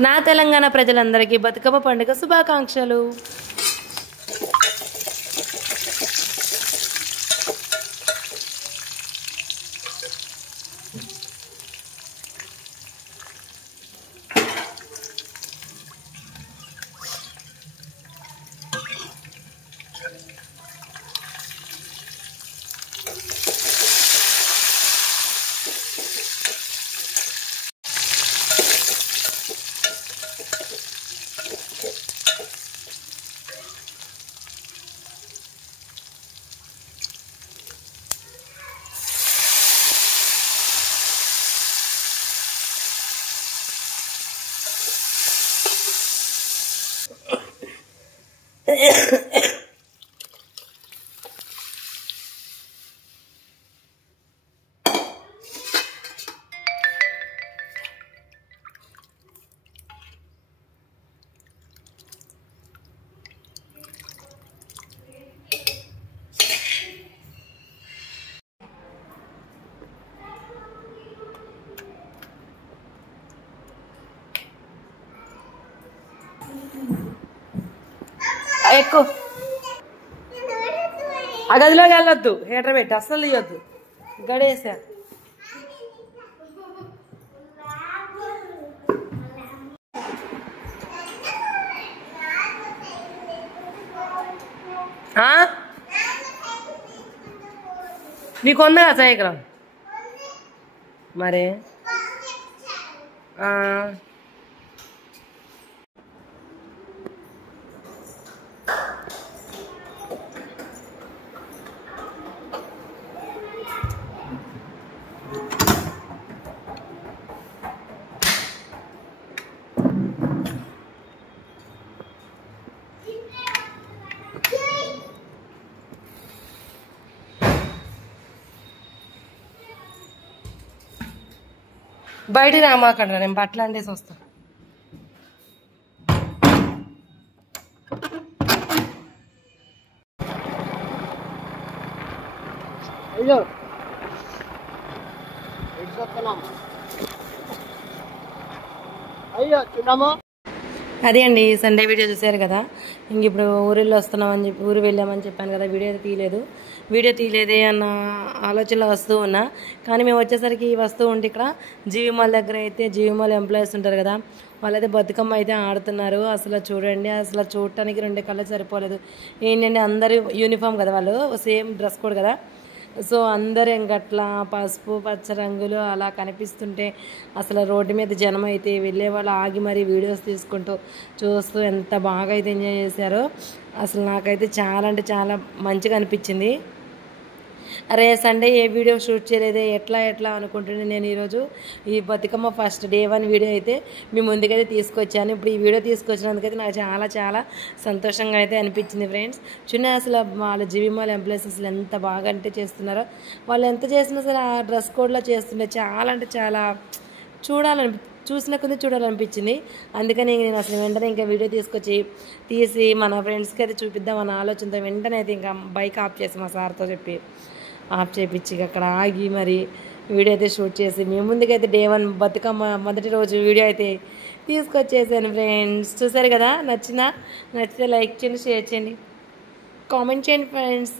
నా తెలంగాణ ప్రజలందరికీ బతుకమ్మ పండుగ శుభాకాంక్షలు. ఎక్కువ ఆ గదిలోకి వెళ్ళొద్దు, హీటర్ పెట్టి అస్సలు ఇవ్వద్దు, గడేసా. నీకు ఉందా సైకిల్ మరి? బయటికి రామాకండ్రా, నేను బట్టలు అండేసి వస్తాను. అదే అండి, సండే వీడియో చూసారు కదా. ఇంక ఇప్పుడు ఊరిలో వస్తున్నామని చెప్పి ఊరు వెళ్ళామని చెప్పాను కదా. వీడియో తీయలేదే అన్న ఆలోచనలో వస్తూ ఉన్నా. కానీ మేము వచ్చేసరికి వస్తూ ఉంటే ఇక్కడ జీవి మాల్ దగ్గర అయితే జీవి మాల్ ఎంప్లాయీస్ ఉంటారు కదా, వాళ్ళైతే బతుకమ్మ అయితే ఆడుతున్నారు. అసలు చూడండి, అసలు చూడటానికి 2 కళ్ళు సరిపోలేదు. ఏంటంటే అందరూ యూనిఫామ్ కదా, వాళ్ళు సేమ్ డ్రెస్ కోడ్ కదా. సో అందరూ ఇంకట్లా పసుపు పచ్చ రంగులు అలా కనిపిస్తుంటే అసలు రోడ్డు మీద జనం అయితే వెళ్ళే వాళ్ళు ఆగి మరీ వీడియోస్ తీసుకుంటూ చూస్తూ ఎంత బాగా అయితే ఎంజాయ్ చేశారో. అసలు నాకైతే చాలా అంటే చాలా మంచిగా అనిపించింది. అరే సండే ఏ వీడియో షూట్ చేయలేదే ఎట్లా అనుకుంటుంటే నేను ఈరోజు ఈ బతుకమ్మ ఫస్ట్ డే 1 వీడియో అయితే మీ ముందుకైతే తీసుకొచ్చాను. ఇప్పుడు ఈ వీడియో తీసుకొచ్చినందుకైతే నాకు చాలా చాలా సంతోషంగా అయితే అనిపించింది ఫ్రెండ్స్. అసలు వాళ్ళ జీవి మాల్ ఎంప్లాయీస్ అసలు ఎంత బాగా అంటే చేస్తున్నారో. వాళ్ళు ఎంత చేసినా సరే ఆ డ్రెస్ కోడ్లో చేస్తుండే చాలా అంటే చాలా చూసిన కొద్ది చూడాలనిపించింది. అందుకని నేను అసలు వెంటనే ఇంకా వీడియో తీసి మన ఫ్రెండ్స్కి అయితే చూపిద్దామన్న ఆలోచనతో వెంటనే అయితే ఇంకా బైక్ ఆఫ్ చేసి మా సార్తో చెప్పి ఆఫ్ చేయించి అక్కడ ఆగి మరి వీడియో అయితే షూట్ చేసి మీ ముందుకైతే డే 1 బతుకమ్మ మొదటి రోజు వీడియో అయితే తీసుకొచ్చేసాను ఫ్రెండ్స్. చూసారు కదా, నచ్చితే లైక్ చేయండి, షేర్ చేయండి, కామెంట్ చేయండి ఫ్రెండ్స్.